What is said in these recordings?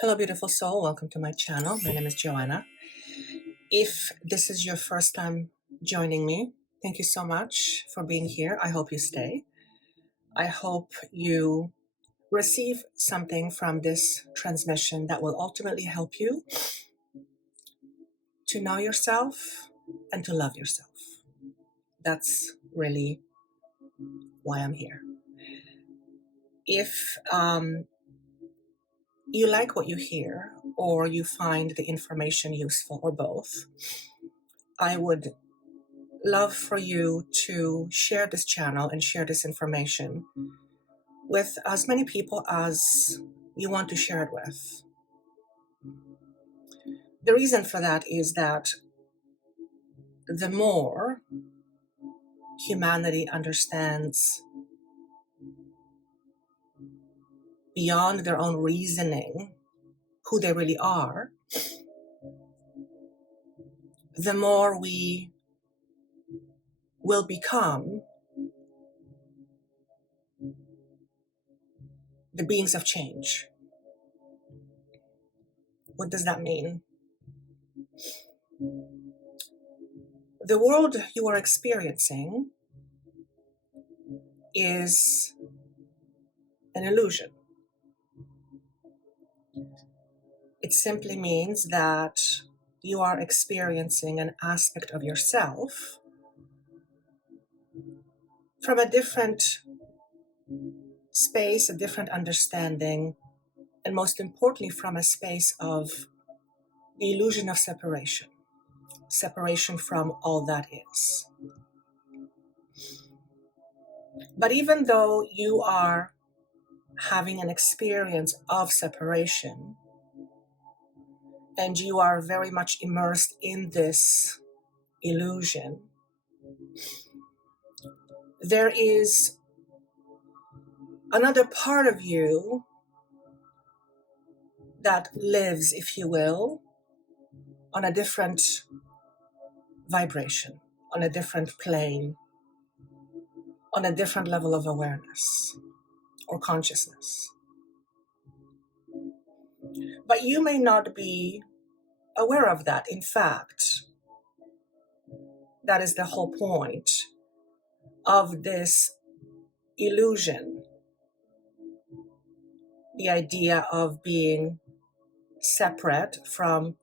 Hello, beautiful soul. Welcome to my channel. My name is Joanna. If this is your first time joining me, thank you so much for being here. I hope you stay. I hope you receive something from this transmission that will ultimately help you to know yourself and to love yourself. That's really why I'm here. If you like what you hear or you find the information useful or both, I would love for you to share this channel and share this information with as many people as you want to share it with. The reason for that is that the more humanity understands beyond their own reasoning who they really are, the more we will become the beings of change. What does that mean? The world you are experiencing is an illusion. It simply means that you are experiencing an aspect of yourself from a different space, a different understanding, and most importantly, from a space of the illusion of separation from all that is. But even though you are having an experience of separation, and you are very much immersed in this illusion, there is another part of you that lives, if you will, on a different vibration, on a different plane, on a different level of awareness or consciousness. But you may not be aware of that. In fact, that is the whole point of this illusion, the idea of being separate from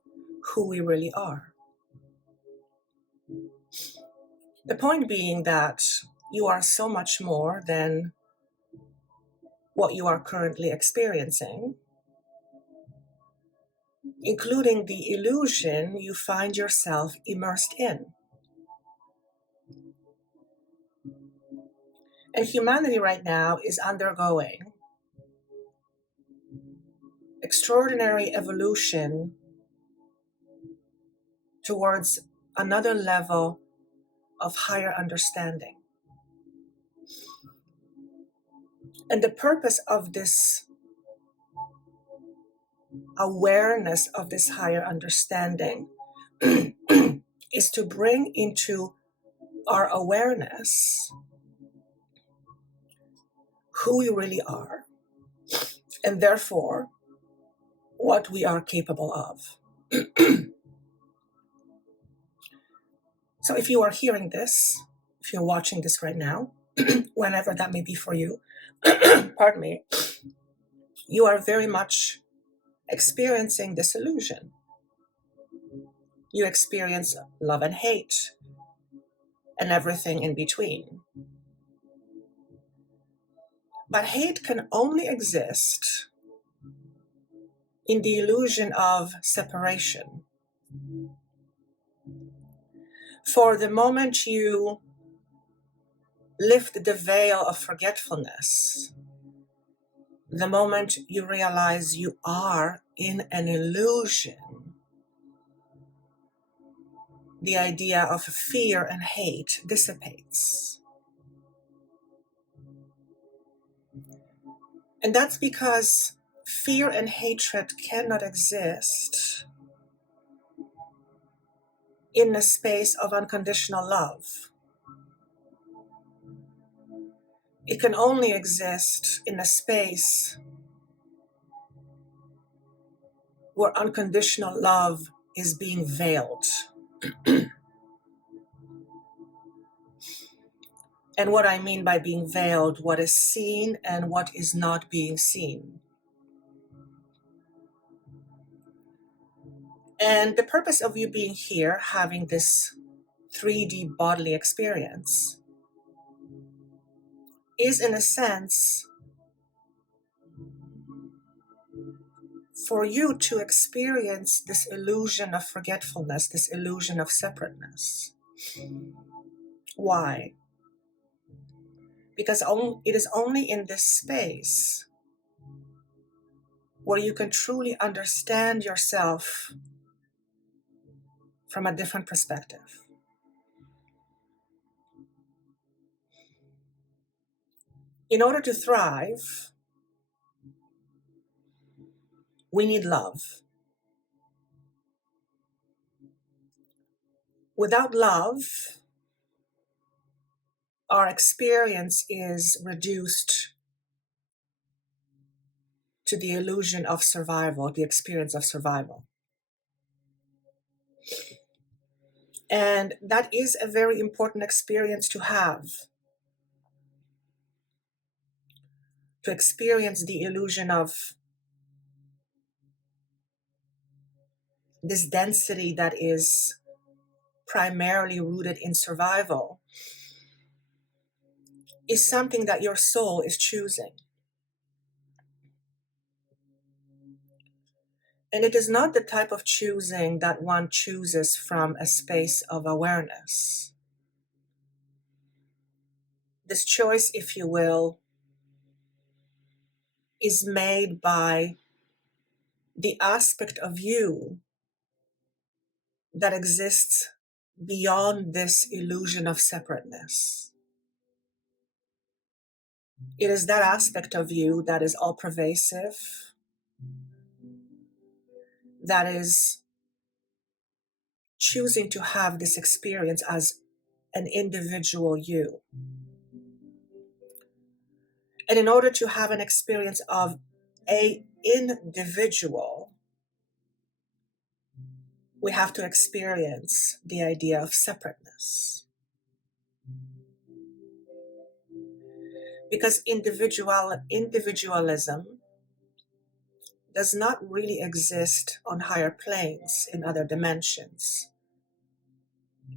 who we really are. The point being that you are so much more than what you are currently experiencing, including the illusion you find yourself immersed in. And humanity right now is undergoing extraordinary evolution towards another level of higher understanding. And the purpose of this awareness of this higher understanding is to bring into our awareness who we really are, and therefore what we are capable of. So if you are hearing this, if you're watching this right now, whenever that may be for you, pardon me, you are very much experiencing this illusion. You experience love and hate and everything in between. But hate can only exist in the illusion of separation. For the moment you lift the veil of forgetfulness, the moment you realize you are in an illusion, the idea of fear and hate dissipates. And that's because fear and hatred cannot exist in the space of unconditional love. It can only exist in a space where unconditional love is being veiled. And what I mean by being veiled, what is seen and what is not being seen. And the purpose of you being here, having this 3D bodily experience, is in a sense for you to experience this illusion of forgetfulness, this illusion of separateness. Why? Because it is only in this space where you can truly understand yourself from a different perspective. In order to thrive, we need love. Without love, our experience is reduced to the illusion of survival, the experience of survival. And that is a very important experience to have. To experience the illusion of this density that is primarily rooted in survival is something that your soul is choosing. And it is not the type of choosing that one chooses from a space of awareness. This choice, if you will, is made by the aspect of you that exists beyond this illusion of separateness. It is that aspect of you that is all pervasive, that is choosing to have this experience as an individual you. And in order to have an experience of an individual, we have to experience the idea of separateness. Because individualism does not really exist on higher planes in other dimensions.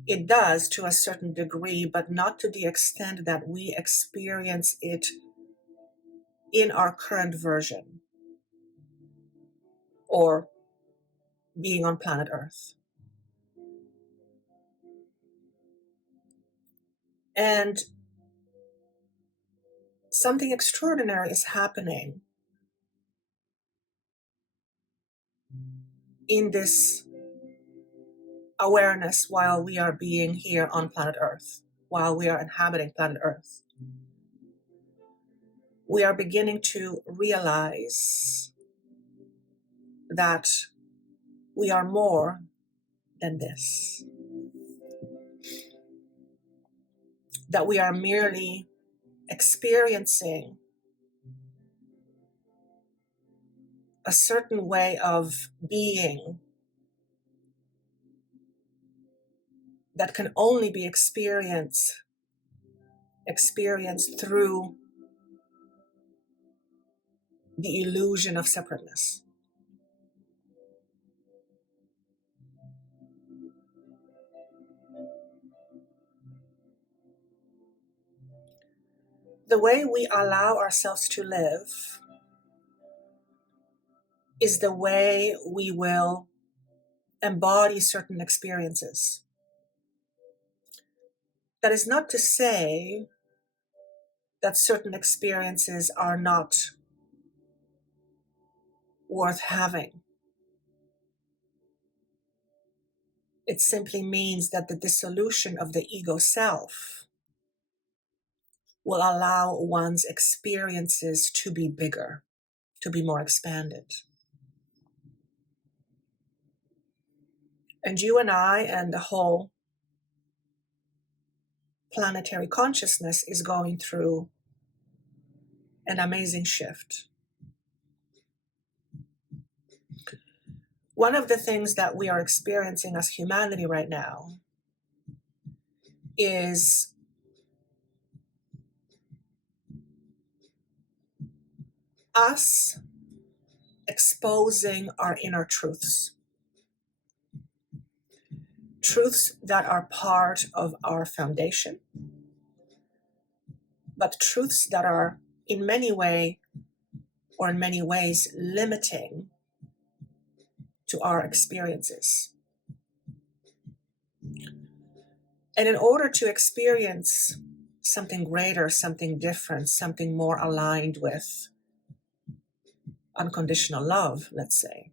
It does to a certain degree, but not to the extent that we experience it in our current version or being on planet Earth. And something extraordinary is happening in this awareness while we are being here on planet Earth, while we are inhabiting planet Earth. We are beginning to realize that we are more than this. That we are merely experiencing a certain way of being that can only be experienced through the illusion of separateness. The way we allow ourselves to live is the way we will embody certain experiences. That is not to say that certain experiences are not worth having. It simply means that the dissolution of the ego self will allow one's experiences to be bigger, to be more expanded. And you and I and the whole planetary consciousness is going through an amazing shift. One of the things that we are experiencing as humanity right now is us exposing our inner truths. Truths that are part of our foundation, but truths that are in many ways limiting to our experiences. And in order to experience something greater, something different, something more aligned with unconditional love, let's say,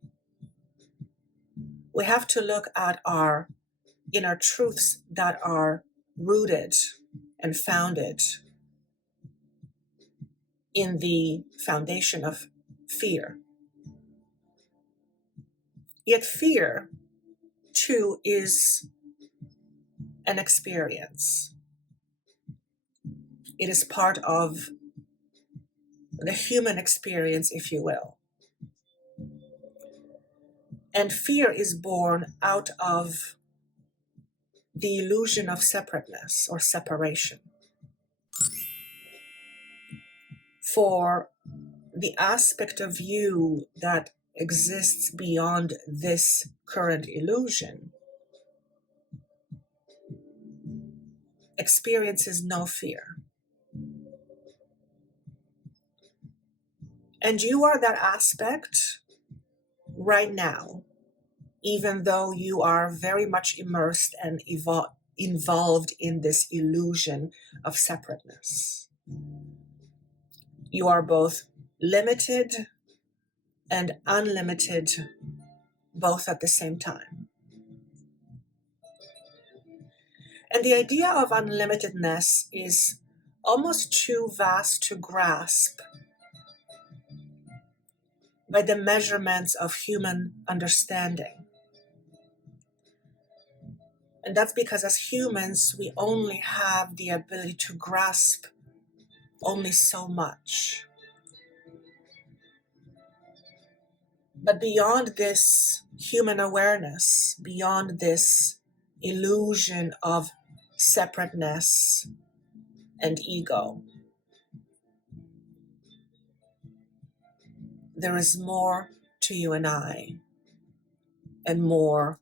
we have to look at our inner truths that are rooted and founded in the foundation of fear. Yet fear, too, is an experience. It is part of the human experience, if you will. And fear is born out of the illusion of separateness or separation. For the aspect of you that exists beyond this current illusion experiences no fear. And you are that aspect right now, even though you are very much immersed and involved in this illusion of separateness. You are both limited and unlimited, both at the same time. And the idea of unlimitedness is almost too vast to grasp by the measurements of human understanding. And that's because as humans, we only have the ability to grasp only so much. But beyond this human awareness, beyond this illusion of separateness and ego, there is more to you and I, and more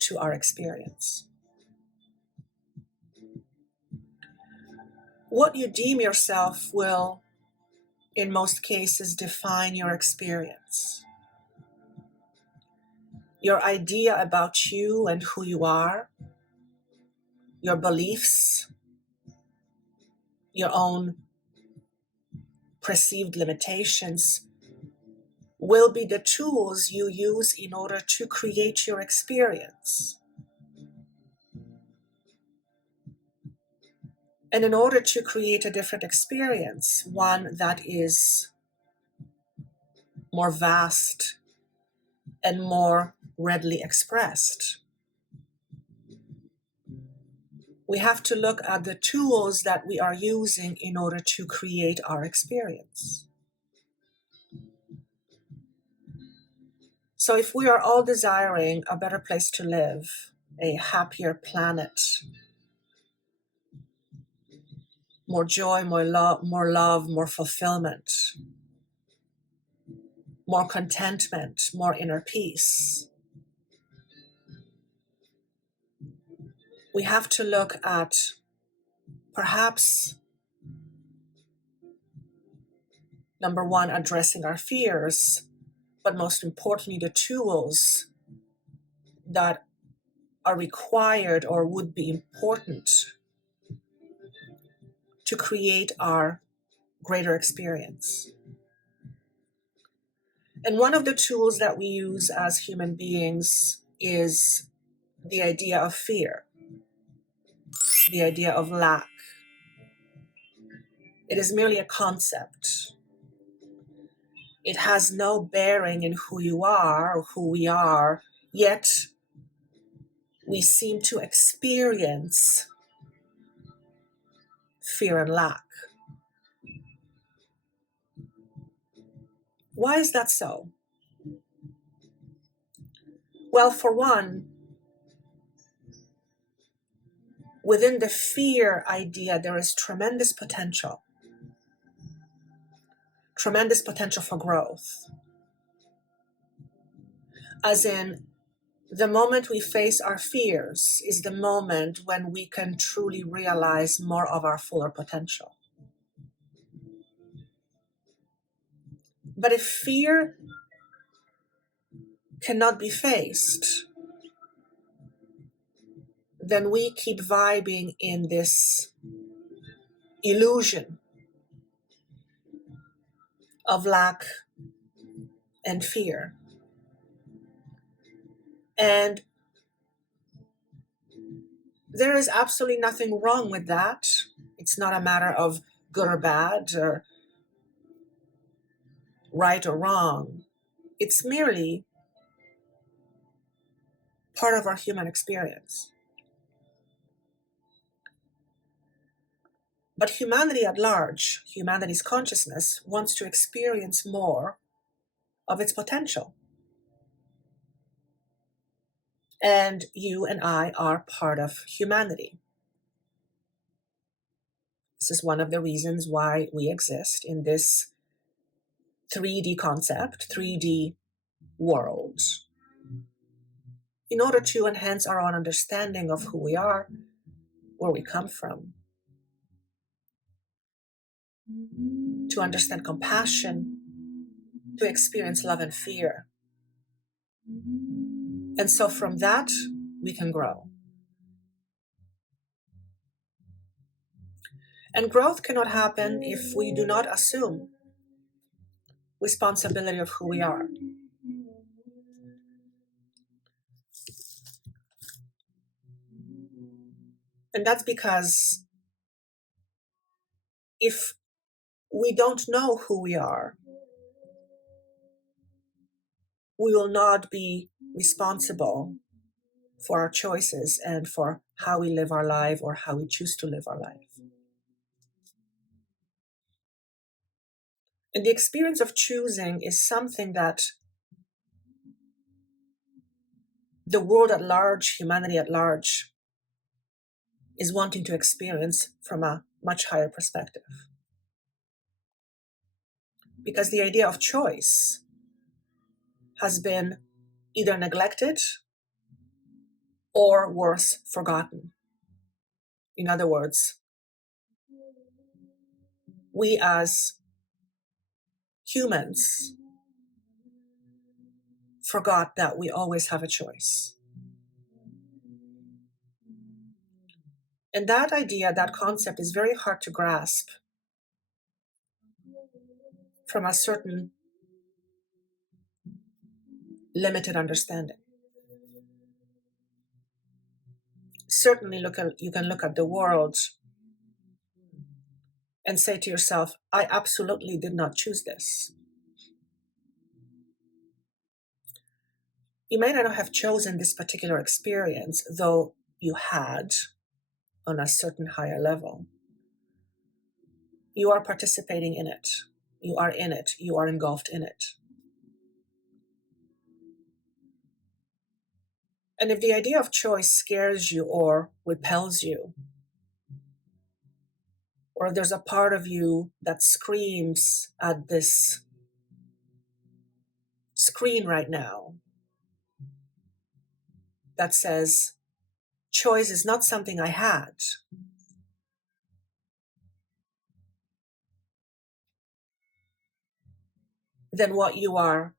to our experience. What you deem yourself will, in most cases, define your experience. Your idea about you and who you are, your beliefs, your own perceived limitations will be the tools you use in order to create your experience. And in order to create a different experience, one that is more vast and more readily expressed, we have to look at the tools that we are using in order to create our experience. So if we are all desiring a better place to live, a happier planet, more joy, more love, more fulfillment, more contentment, more inner peace, we have to look at perhaps, number one, addressing our fears, but most importantly, the tools that are required or would be important to create our greater experience. And one of the tools that we use as human beings is the idea of fear, the idea of lack. It is merely a concept. It has no bearing in who you are or who we are, yet we seem to experience fear and lack. Why is that so? Well, for one, within the fear idea, there is tremendous potential for growth. As in, the moment we face our fears is the moment when we can truly realize more of our fuller potential. But if fear cannot be faced, then we keep vibing in this illusion of lack and fear. And there is absolutely nothing wrong with that. It's not a matter of good or bad or right or wrong. It's merely part of our human experience. But humanity at large, humanity's consciousness, wants to experience more of its potential. And you and I are part of humanity. This is one of the reasons why we exist in this 3D concept, 3D world, in order to enhance our own understanding of who we are, where we come from, to understand compassion, to experience love and fear. And so from that, we can grow. And growth cannot happen if we do not assume responsibility of who we are. And that's because if we don't know who we are, we will not be responsible for our choices and for how we live our life or how we choose to live our life. And the experience of choosing is something that the world at large, humanity at large, is wanting to experience from a much higher perspective. Because the idea of choice has been either neglected or worse, forgotten. In other words, we as humans forgot that we always have a choice. And that idea, that concept is very hard to grasp from a certain limited understanding. Certainly, you can look at the world and say to yourself, I absolutely did not choose this. You may not have chosen this particular experience, though you had on a certain higher level. You are participating in it. You are in it. You are engulfed in it. And if the idea of choice scares you or repels you, or there's a part of you that screams at this screen right now that says, choice is not something I had, then what you are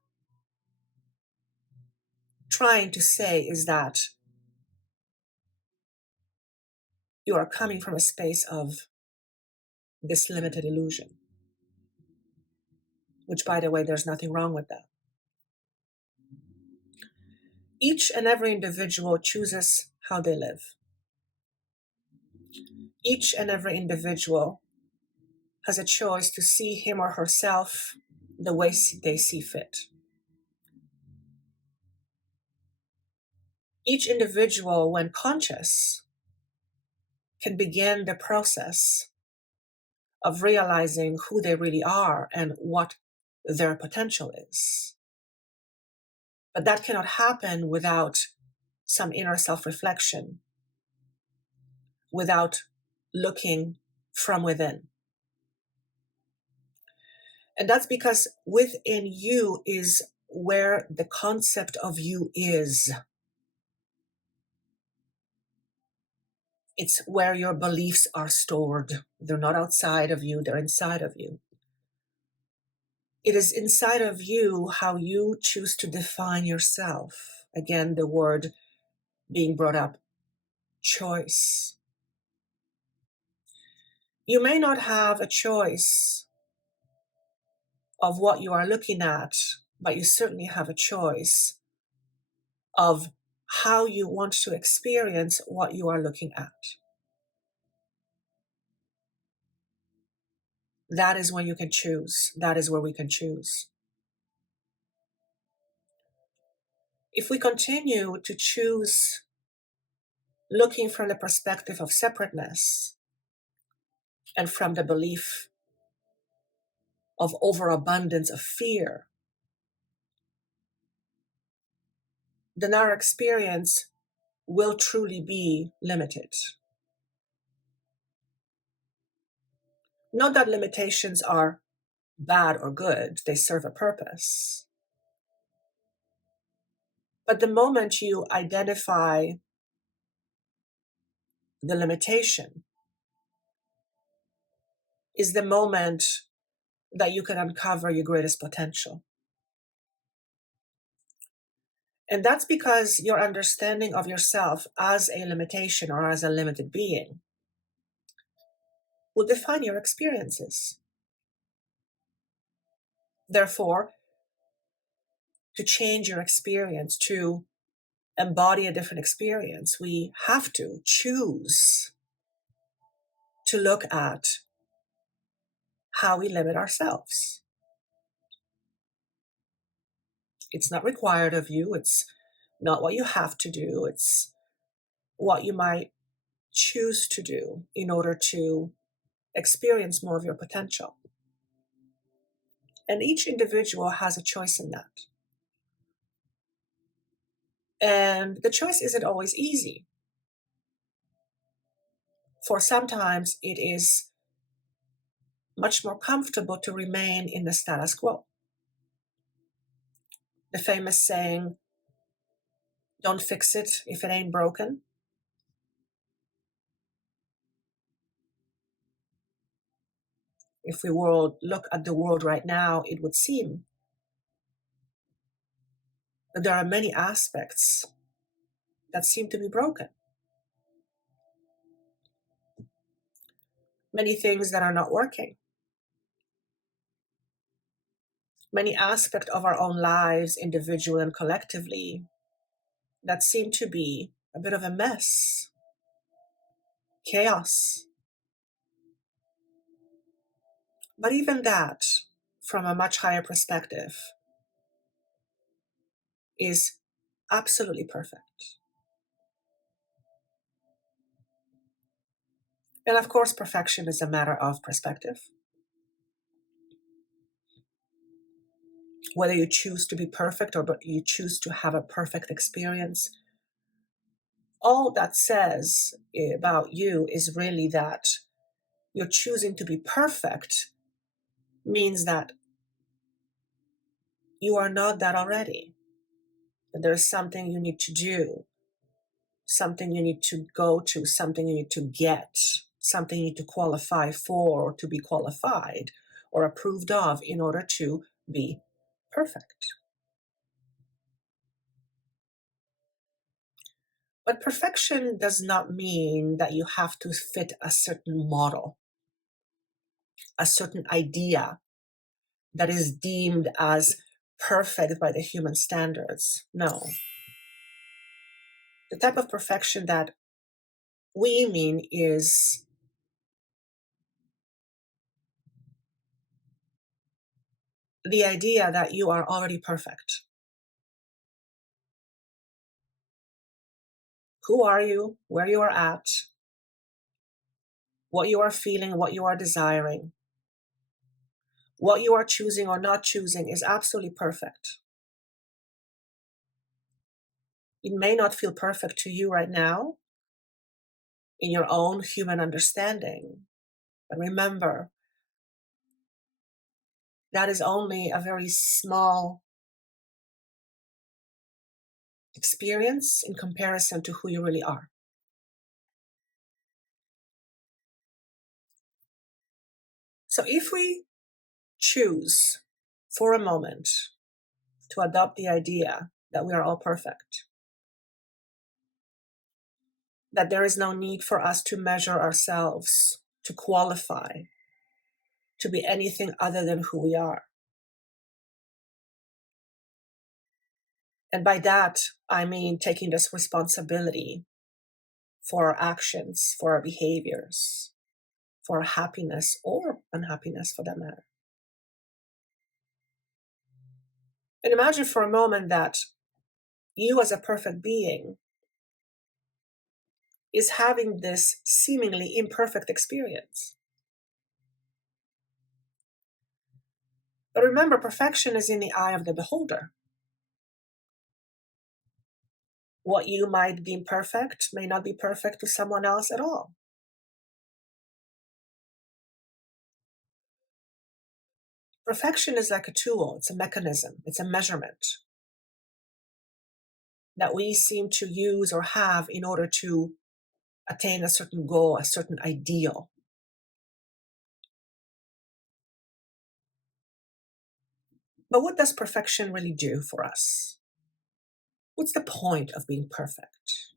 trying to say is that you are coming from a space of this limited illusion, which, by the way, there's nothing wrong with that. Each and every individual chooses how they live. Each and every individual has a choice to see him or herself the way they see fit. Each individual, when conscious, can begin the process of realizing who they really are and what their potential is. But that cannot happen without some inner self-reflection, without looking from within. And that's because within you is where the concept of you is. It's where your beliefs are stored. They're not outside of you, they're inside of you. It is inside of you how you choose to define yourself. Again, the word being brought up, choice. You may not have a choice of what you are looking at, but you certainly have a choice of how you want to experience what you are looking at. That is when you can choose. That is where we can choose. If we continue to choose looking from the perspective of separateness and from the belief of overabundance of fear, then our experience will truly be limited. Not that limitations are bad or good, they serve a purpose. But the moment you identify the limitation is the moment that you can uncover your greatest potential. And that's because your understanding of yourself as a limitation or as a limited being will define your experiences. Therefore, to change your experience, to embody a different experience, we have to choose to look at how we limit ourselves. It's not required of you. It's not what you have to do. It's what you might choose to do in order to experience more of your potential. And each individual has a choice in that. And the choice isn't always easy. For sometimes it is much more comfortable to remain in the status quo. The famous saying, don't fix it if it ain't broken. If we look at the world right now, it would seem that there are many aspects that seem to be broken. Many things that are not working. Many aspects of our own lives, individually and collectively, that seem to be a bit of a mess. Chaos. But even that, from a much higher perspective, is absolutely perfect. And of course, perfection is a matter of perspective. Whether you choose to be perfect or you choose to have a perfect experience, all that says about you is really that you're choosing to be perfect means that you are not that already. That there's something you need to do, something you need to go to, something you need to get, something you need to qualify for or to be qualified or approved of in order to be perfect. But perfection does not mean that you have to fit a certain model, a certain idea that is deemed as perfect by the human standards. No. The type of perfection that we mean is the idea that you are already perfect. Who are you, where you are at, what you are feeling, what you are desiring, what you are choosing or not choosing is absolutely perfect. It may not feel perfect to you right now in your own human understanding, but remember, that is only a very small experience in comparison to who you really are. So if we choose for a moment to adopt the idea that we are all perfect, that there is no need for us to measure ourselves, to qualify, to be anything other than who we are. And by that, I mean taking this responsibility for our actions, for our behaviors, for our happiness or unhappiness for that matter. And imagine for a moment that you as a perfect being is having this seemingly imperfect experience. But remember, perfection is in the eye of the beholder. What you might deem perfect may not be perfect to someone else at all. Perfection is like a tool, it's a mechanism, it's a measurement that we seem to use or have in order to attain a certain goal, a certain ideal. But what does perfection really do for us? What's the point of being perfect?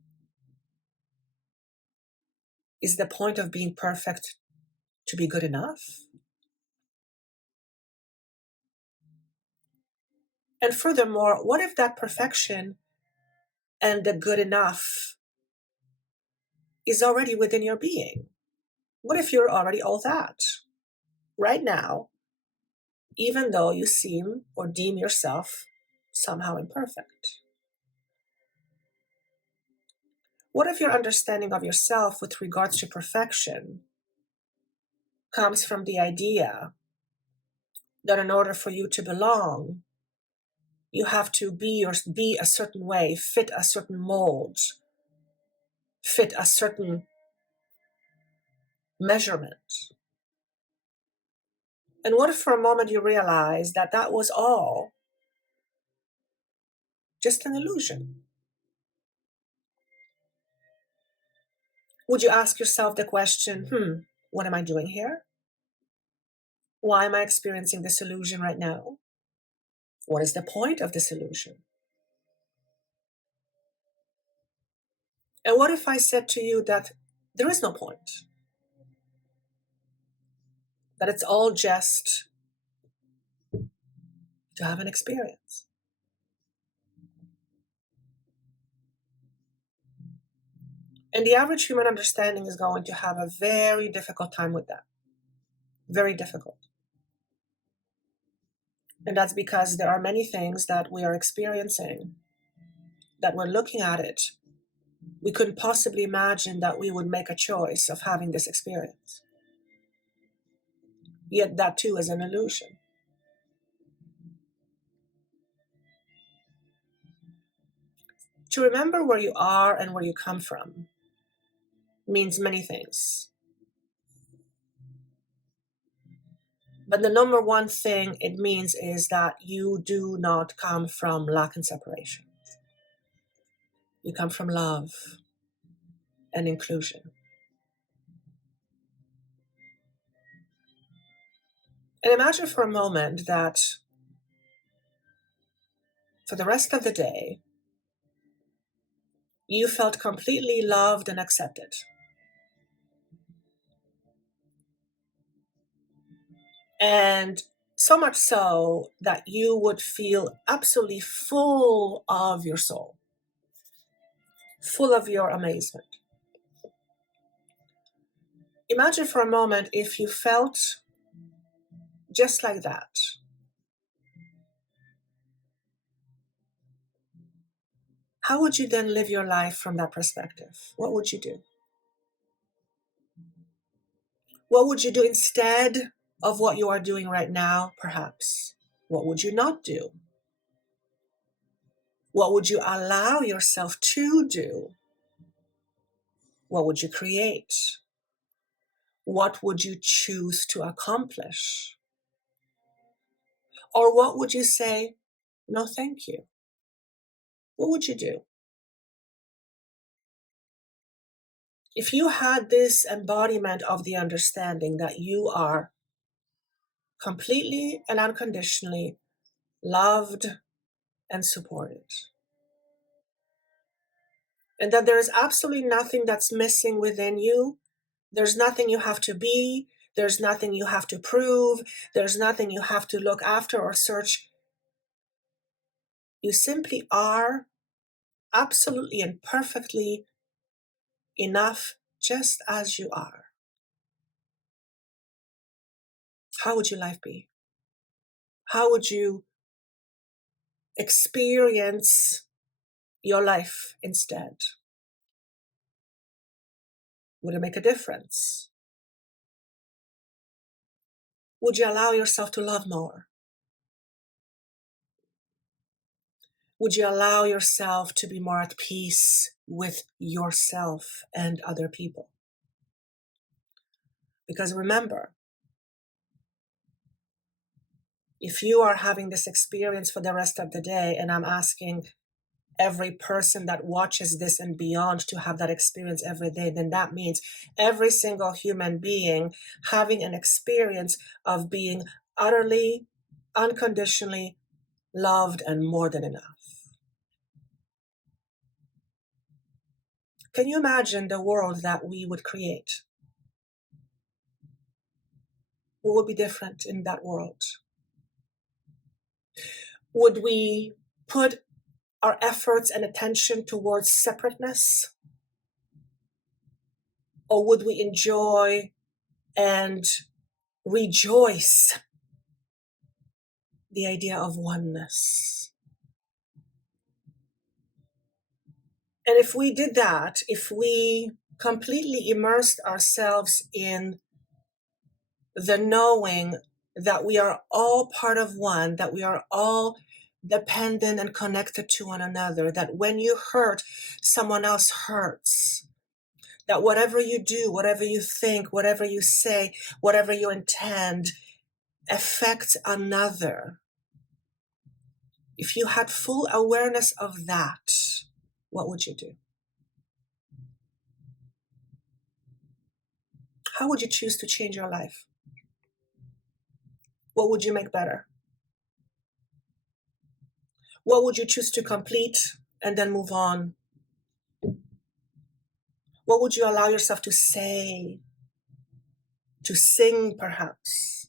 Is the point of being perfect to be good enough? And furthermore, what if that perfection and the good enough is already within your being? What if you're already all that right now, even though you seem or deem yourself somehow imperfect? What if your understanding of yourself with regards to perfection comes from the idea that in order for you to belong, you have to be a certain way, fit a certain mold, fit a certain measurement? And what if for a moment you realize that that was all just an illusion? Would you ask yourself the question, what am I doing here? Why am I experiencing this illusion right now? What is the point of this illusion? And what if I said to you that there is no point? That it's all just to have an experience? And the average human understanding is going to have a very difficult time with that. Very difficult. And that's because there are many things that we are experiencing, that we're looking at it. We couldn't possibly imagine that we would make a choice of having this experience. Yet that too is an illusion. To remember where you are and where you come from means many things. But the number one thing it means is that you do not come from lack and separation. You come from love and inclusion. And imagine for a moment that for the rest of the day, you felt completely loved and accepted. And so much so that you would feel absolutely full of your soul, full of your amazement. Imagine for a moment if you felt just like that. How would you then live your life from that perspective? What would you do? What would you do instead of what you are doing right now, perhaps? What would you not do? What would you allow yourself to do? What would you create? What would you choose to accomplish? Or what would you say, no, thank you? What would you do? If you had this embodiment of the understanding that you are completely and unconditionally loved and supported, and that there is absolutely nothing that's missing within you, there's nothing you have to be, there's nothing you have to prove, there's nothing you have to look after or search. You simply are absolutely and perfectly enough just as you are. How would your life be? How would you experience your life instead? Would it make a difference? Would you allow yourself to love more? Would you allow yourself to be more at peace with yourself and other people? Because remember, if you are having this experience for the rest of the day, and I'm asking every person that watches this and beyond to have that experience every day, then that means every single human being having an experience of being utterly, unconditionally loved and more than enough. Can you imagine the world that we would create? What would be different in that world? Would we put our efforts and attention towards separateness? Or would we enjoy and rejoice the idea of oneness? And if we did that, if we completely immersed ourselves in the knowing that we are all part of one, that we are all dependent and connected to one another, that when you hurt, someone else hurts, that whatever you do, whatever you think, whatever you say, whatever you intend, affects another. If you had full awareness of that, what would you do? How would you choose to change your life? What would you make better? What would you choose to complete and then move on? What would you allow yourself to say, to sing perhaps?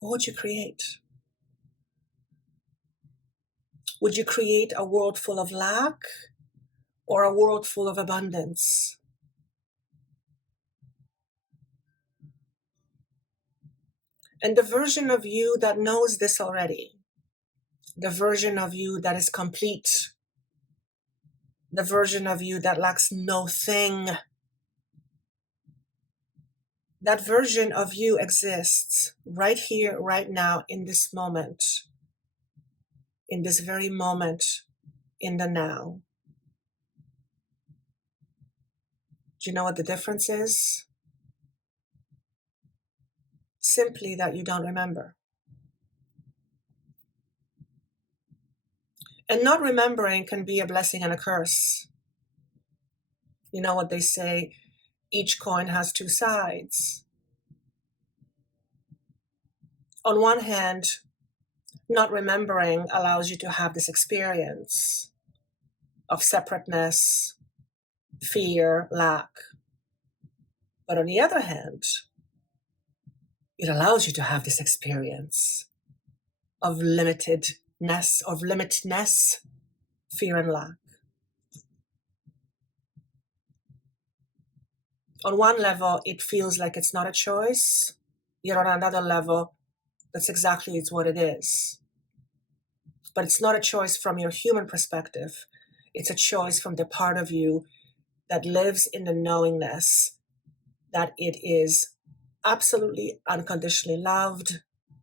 What would you create? Would you create a world full of lack or a world full of abundance? And the version of you that knows this already, the version of you that is complete, the version of you that lacks no thing, that version of you exists right here, right now, in this moment, in this very moment, in the now. Do you know what the difference is? Simply that you don't remember. And not remembering can be a blessing and a curse. You know what they say, each coin has two sides. On one hand, not remembering allows you to have this experience of separateness, fear, lack. But on the other hand, it allows you to have this experience of limitedness, fear and lack. On one level, it feels like it's not a choice. Yet on another level, that's exactly it's what it is. But it's not a choice from your human perspective. It's a choice from the part of you that lives in the knowingness that it is absolutely unconditionally loved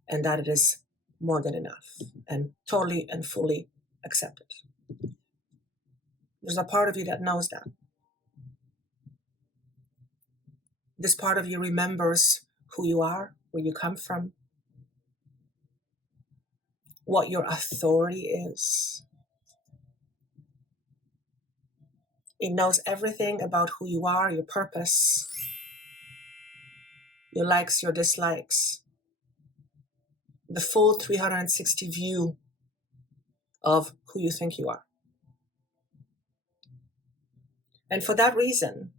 and that it is more than enough and totally and fully accept it. There's a part of you that knows that. This part of you remembers who you are, where you come from, what your authority is. It knows everything about who you are, your purpose, your likes, your dislikes, the full 360 view of who you think you are. And for that reason,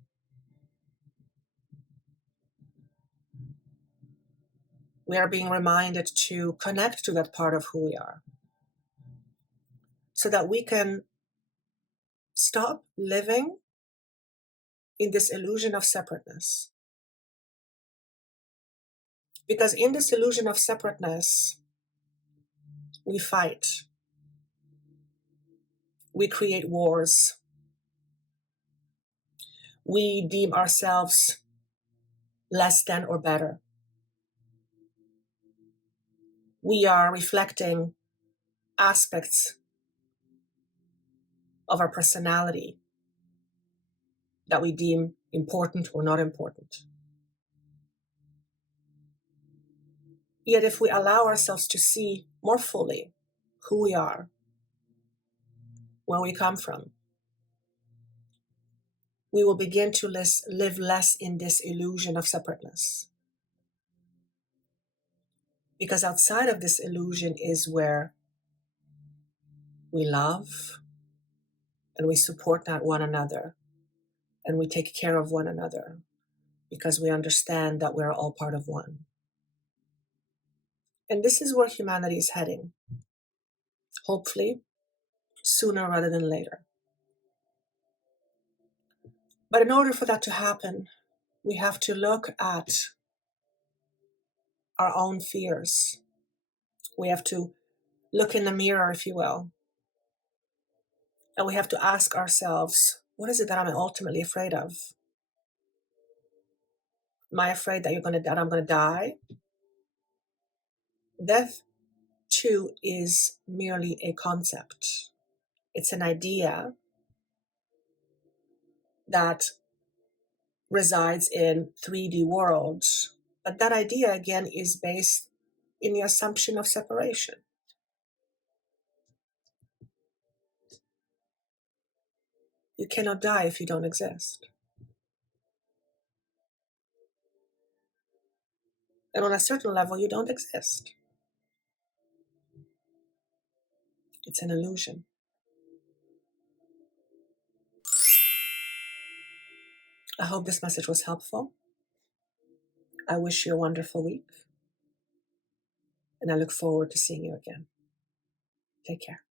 we are being reminded to connect to that part of who we are so that we can stop living in this illusion of separateness. Because in this illusion of separateness, we fight. We create wars. We deem ourselves less than or better. We are reflecting aspects of our personality that we deem important or not important. Yet if we allow ourselves to see more fully who we are, where we come from, we will begin to live less in this illusion of separateness. Because outside of this illusion is where we love and we support one another and we take care of one another because we understand that we're all part of one. And this is where humanity is heading, hopefully sooner rather than later. But in order for that to happen, we have to look at our own fears. We have to look in the mirror, if you will. And we have to ask ourselves, what is it that I'm ultimately afraid of? Am I afraid that I'm going to die? Death, too, is merely a concept. It's an idea that resides in 3D worlds. But that idea, again, is based in the assumption of separation. You cannot die if you don't exist. And on a certain level, you don't exist. It's an illusion. I hope this message was helpful. I wish you a wonderful week. And I look forward to seeing you again. Take care.